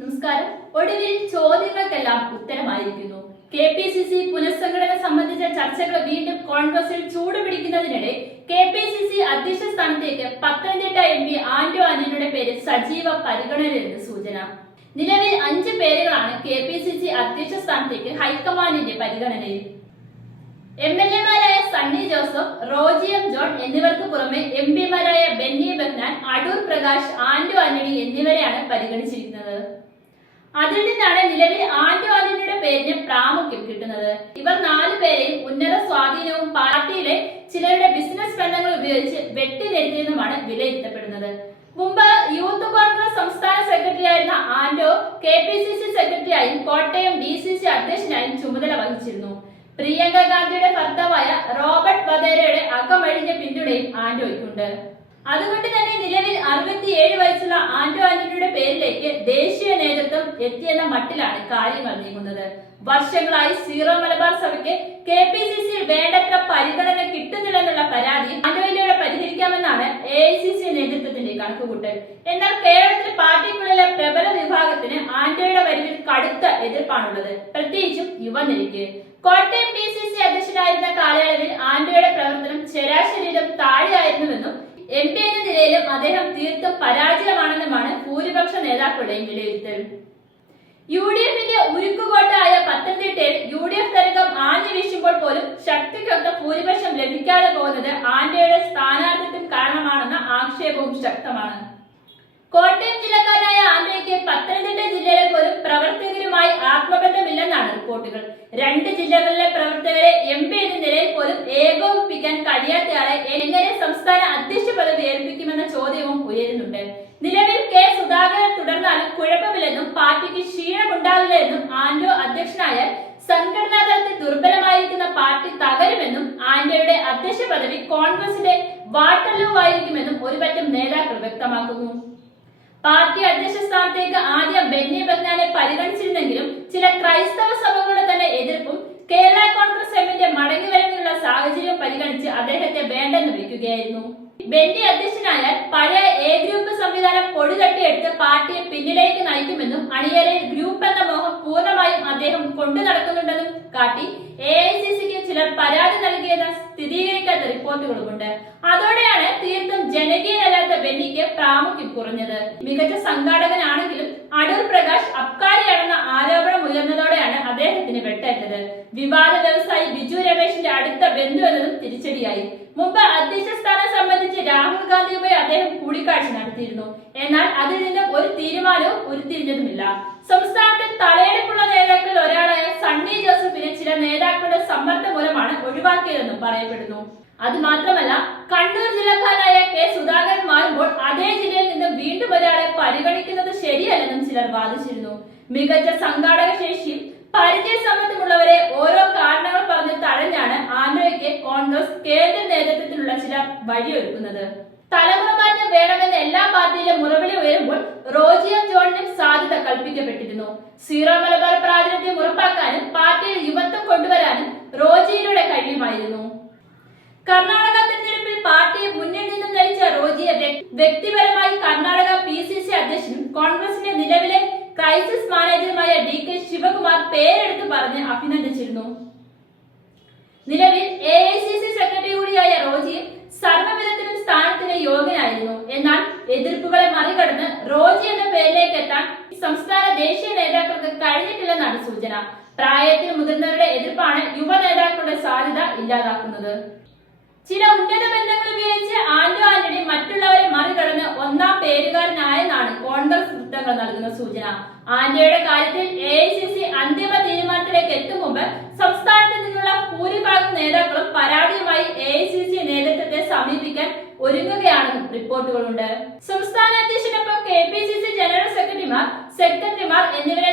നമസ്കാരം. ഒടുവിൽ ചോദ്യങ്ങൾക്കെല്ലാം ഉത്തരമായിരിക്കുന്നു. കെ പി സി സി പുനഃസംഘടന സംബന്ധിച്ച ചർച്ചകൾ വീണ്ടും കോൺഗ്രസിൽ ചൂടുപിടിക്കുന്നതിനിടെ കെ പി സി സി അധ്യക്ഷ സ്ഥാനത്തേക്ക് പത്തനംതിട്ട എം പി ആന്റോ ആന്റണിയുടെ പേര് സജീവ പരിഗണനയിലെന്ന് സൂചന. നിലവിൽ അഞ്ച് പേരുകളാണ് കെ പി സി സി അധ്യക്ഷ സ്ഥാനത്തേക്ക് ഹൈക്കമാൻഡിന്റെ പരിഗണനയിൽ. എം എൽ എമാരായ സണ്ണി ജോസഫ് റോജി എം ജോൺ എന്നിവർക്ക് പുറമെ എം പിമാരായ ബെന്നി ബെഹ്നാൻ അടൂർ പ്രകാശ് ആന്റോ ആന്റണി എന്നിവരെയാണ് പരിഗണിച്ചിരിക്കുന്നത്. അതിൽ നിന്നാണ് നിലവിൽ ആന്റോ ആന്റണിയുടെ പേരിന് പ്രാമുഖ്യം കിട്ടുന്നത്. ഇവർ നാലു പേരെയും ഉന്നത സ്വാധീനവും പാർട്ടിയിലെ ചിലരുടെ ബിസിനസ് ബന്ധങ്ങൾ ഉപയോഗിച്ച് വെട്ടിനിരുത്തിയെന്നുമാണ് വിലയിരുത്തപ്പെടുന്നത്. മുമ്പ് യൂത്ത് കോൺഗ്രസ് സംസ്ഥാന സെക്രട്ടറി ആയിരുന്ന Anto K P C C സെക്രട്ടറിയായും Kottayam D C C അധ്യക്ഷനായും ചുമതല വഹിച്ചിരുന്നു. പ്രിയങ്ക ഗാന്ധിയുടെ ഭർത്താവായ റോബർട്ട് വധേരയുടെ അകമഴിഞ്ഞ പിന്തുണയും ആന്റോയ്ക്കുണ്ട്. അതുകൊണ്ട് തന്നെ നിലവിൽ അറുപത്തിയേഴ് വയസ്സുള്ള ആന്റോ ആന്റണിയുടെ പേരിലേക്ക് ദേശീയ നേതൃത്വം എത്തിയെന്ന മട്ടിലാണ് കാര്യങ്ങൾ നീങ്ങുന്നത്. വർഷങ്ങളായി സീറോ മലബാർ സഭയ്ക്ക് കെ പി സി സി വേണ്ടത്ര പരിഗണന കിട്ടുന്നില്ലെന്നുള്ള പരാതി ആന്റോയിലൂടെ പരിഹരിക്കാമെന്നാണ് എ ഐ സി സി നേതൃത്വത്തിന്റെ കണക്കുകൂട്ടൽ. എന്നാൽ കേരളത്തിലെ പാർട്ടിക്കുള്ളിലെ പ്രബല വിഭാഗത്തിന് ആന്റോയുടെ വരിവിൽ കടുത്ത എതിർപ്പാണുള്ളത്. പ്രത്യേകിച്ചും യുവനിരയ്ക്ക്. കോട്ടയം ഡി സി സി അധ്യക്ഷനായിരുന്ന കാലയളവിൽ ആന്റോയുടെ പ്രവർത്തനം ശരാശരിയിലും താഴെയായിരുന്നുവെന്നും എം പി അദ്ദേഹം തീർത്തും പരാജയമാണെന്നുമാണ് ഭൂരിപക്ഷ നേതാക്കളുടെയും വിലയിരുത്തൽ. യു ഡി എഫിന്റെ ഉരുക്കുകോട്ടായ പത്തനംതിട്ടയിൽ യു ഡി എഫ് തരംഗം ആഞ്ഞു വീശുമ്പോൾ പോലും ശക്തിക്കൊത്ത ഭൂരിപക്ഷം ലഭിക്കാതെ പോകുന്നത് ആന്റിയുടെ സ്ഥാനാർത്ഥിത്വം കാരണമാണെന്ന ആക്ഷേപവും ശക്തമാണ്. കോട്ടയം ജില്ലക്കാരനായ ആന്റോയ്ക്ക് പത്തനംതിട്ട ജില്ലയിലെ പോലും പ്രവർത്തകരുമായി ആത്മബന്ധമില്ലെന്നാണ് റിപ്പോർട്ടുകൾ. രണ്ട് ജില്ലകളിലെ പ്രവർത്തകരെ എം പി എന്ന നിലയിൽ പോലും ഏകോപിപ്പിക്കാൻ കഴിയാത്തയാളെ എങ്ങനെ സംസ്ഥാന അധ്യക്ഷ പദവി ഏൽപ്പിക്കുമെന്ന ചോദ്യവും ഉയരുന്നുണ്ട്. നിലവിൽ കെ സുധാകരൻ തുടർന്നാലും കുഴപ്പമില്ലെന്നും പാർട്ടിക്ക് ക്ഷീണമുണ്ടാവില്ല എന്നും ആന്റോ അധ്യക്ഷനായ സംഘടനാ തലത്തിൽ ദുർബലമായിരിക്കുന്ന പാർട്ടി തകരുമെന്നും ആന്റോയുടെ അധ്യക്ഷ പദവി കോൺഗ്രസിന്റെ വാട്ടലോ ആയിരിക്കുമെന്നും ഒരുപറ്റം നേതാക്കൾ വ്യക്തമാക്കുന്നു. പാർട്ടി അധ്യക്ഷ സ്ഥാനത്തേക്ക് ആദ്യം ബെന്നി ബെഹ്നാനെ പരിഗണിച്ചിരുന്നെങ്കിലും ചില ക്രൈസ്തവ സഭകളുടെ തന്നെ എതിർപ്പും കേരള കോൺഗ്രസ് എമ്മിന്റെ മടങ്ങിവരവിനുള്ള സാഹചര്യം പരിഗണിച്ച് അദ്ദേഹത്തെ വേണ്ടെന്ന് വെക്കുകയായിരുന്നു ബെന്നി അധ്യക്ഷനായാൽ പഴയ എ ഗ്രൂപ്പ് സംവിധാനം പൊടിതട്ടിയെടുത്ത് പാർട്ടിയെ പിന്നിലേക്ക് നയിക്കുമെന്നും അണിയറയിൽ ഗ്രൂപ്പ് എന്ന മോഹം പൂർണമായും അദ്ദേഹം കൊണ്ടു നടക്കുന്നുണ്ടെന്നും കാട്ടി എ ഐ സി സിക്ക് ചിലർ പരാതി നൽകിയെന്ന സ്ഥിരീകരിക്കാത്ത റിപ്പോർട്ടുകളുമുണ്ട്. അതോടെയാണ് തീർത്തും ജനകീയനല്ലാത്ത ബെന്നിക്ക് പ്രാമുഖ്യം കുറഞ്ഞത്. മികച്ച സംഘാടകനാണെങ്കിലും അടൂർ പ്രകാശ് അബ്കാരിയാണെന്ന ആരോപണം ഉയർന്നതോടെയാണ് അദ്ദേഹത്തിന് വെട്ടേറ്റത്. വിവാദ വ്യവസായി ബിജു രമേശിന്റെ അടുത്ത ബന്ധു എന്നതും തിരിച്ചടിയായി. മുമ്പ് അധ്യക്ഷ സ്ഥാനം സംബന്ധിച്ച് രാഹുൽ ഗാന്ധിയുമായി അദ്ദേഹം കൂടിക്കാഴ്ച നടത്തിയിരുന്നു. എന്നാൽ അതിൽ നിന്നും ഒരു തീരുമാനവും ഉരുത്തിരിഞ്ഞതുമില്ല. സംസ്ഥാനത്തെ തലയെടുപ്പുള്ള സണ്ണി ജോസഫിനെ ചില നേതാക്കളുടെ സമ്മർദ്ദം മൂലമാണ് ഒഴിവാക്കിയതെന്നും പറയപ്പെടുന്നു. അത് മാത്രമല്ല കണ്ണൂർ ജില്ലക്കാരനായ കെ സുധാകരൻ മാറുമ്പോൾ അതേ ജില്ലയിൽ നിന്ന് വീണ്ടും ഒരാളെ പരിഗണിക്കുന്നത് ശരിയല്ലെന്നും ചിലർ വാദിച്ചിരുന്നു. മികച്ച സംഘാടക ശേഷി പരിചയ സമ്മതമുള്ളവരെ ഓരോ കാരണങ്ങൾ പറഞ്ഞ് തഴഞ്ഞാണ് ആന്ധ്രയ്ക്ക് കോൺഗ്രസ് കേന്ദ്ര നേതൃത്വത്തിലുള്ള ചില വഴിയൊരുക്കുന്നത്. തലമുറ മാറ്റം വേണമെന്ന് എല്ലാ പാർട്ടിയിലും മുറവിളി ഉയരുമ്പോൾ റോജിയം ജോണിനും സാധ്യത കൽപ്പിക്കപ്പെട്ടിരുന്നു. സീറോ മലബാർ പ്രാതിനിധ്യം ഉറപ്പാക്കാനും പാർട്ടിയിൽ യുവത്വം കൊണ്ടുവരാനും റോജിയിലൂടെ കഴിയുമായിരുന്നു. കർണാടക തെരഞ്ഞെടുപ്പിൽ പാർട്ടിയെ മുന്നിൽ നിന്നും നയിച്ച റോജിയെ വ്യക്തിപരമായി കർണാടക പി സി സി അധ്യക്ഷനും കോൺഗ്രസിന്റെ നിലവിലെ ക്രൈസിസ് മാനേജറുമായ ഡി കെ ശിവകുമാർ പേരെടുത്ത് പറഞ്ഞ് അഭിനന്ദിച്ചിരുന്നു. നിലവിൽ A I C C secretary കൂടിയായ റോജിയും എന്നാൽ എതിർപ്പുകളെ മറികടന്ന് റോജി എന്ന പേരിലേക്ക് എത്താൻ സംസ്ഥാന ദേശീയ നേതാക്കൾക്ക് കഴിഞ്ഞിട്ടില്ലെന്നാണ് സൂചന. പ്രായത്തിൽ മുതിർന്നവരുടെ എതിർപ്പാണ് യുവ നേതാക്കളുടെ സാധ്യത ഇല്ലാതാക്കുന്നത്. ചില ഉന്നത ബന്ധങ്ങൾ ഉപയോഗിച്ച് ആന്റോ ആന്റണി മറ്റുള്ളവരെ മറികടന്ന് ഒന്നാം പേരുകാരനായെന്നാണ് കോൺഗ്രസ് വൃത്തങ്ങൾ നൽകുന്ന സൂചന. ആന്റോയുടെ കാര്യത്തിൽ എ ഐ സി സി അന്തിമ തീരുമാനത്തിലേക്ക് എത്തും മുമ്പ് സംസ്ഥാനത്ത് നിന്നുള്ള ഭൂരിഭാഗം നേതാക്കളും പരാതിയുമായി എ ഐ സി സി നേതൃത്വത്തെ സമീപിക്കാൻ ഒരുങ്ങുകയാണെന്നും റിപ്പോർട്ടുകളുണ്ട്. സംസ്ഥാന അധ്യക്ഷനൊപ്പം K P C C general സെക്രട്ടറിമാർ സെക്രട്ടറിമാർ എന്നിവരെ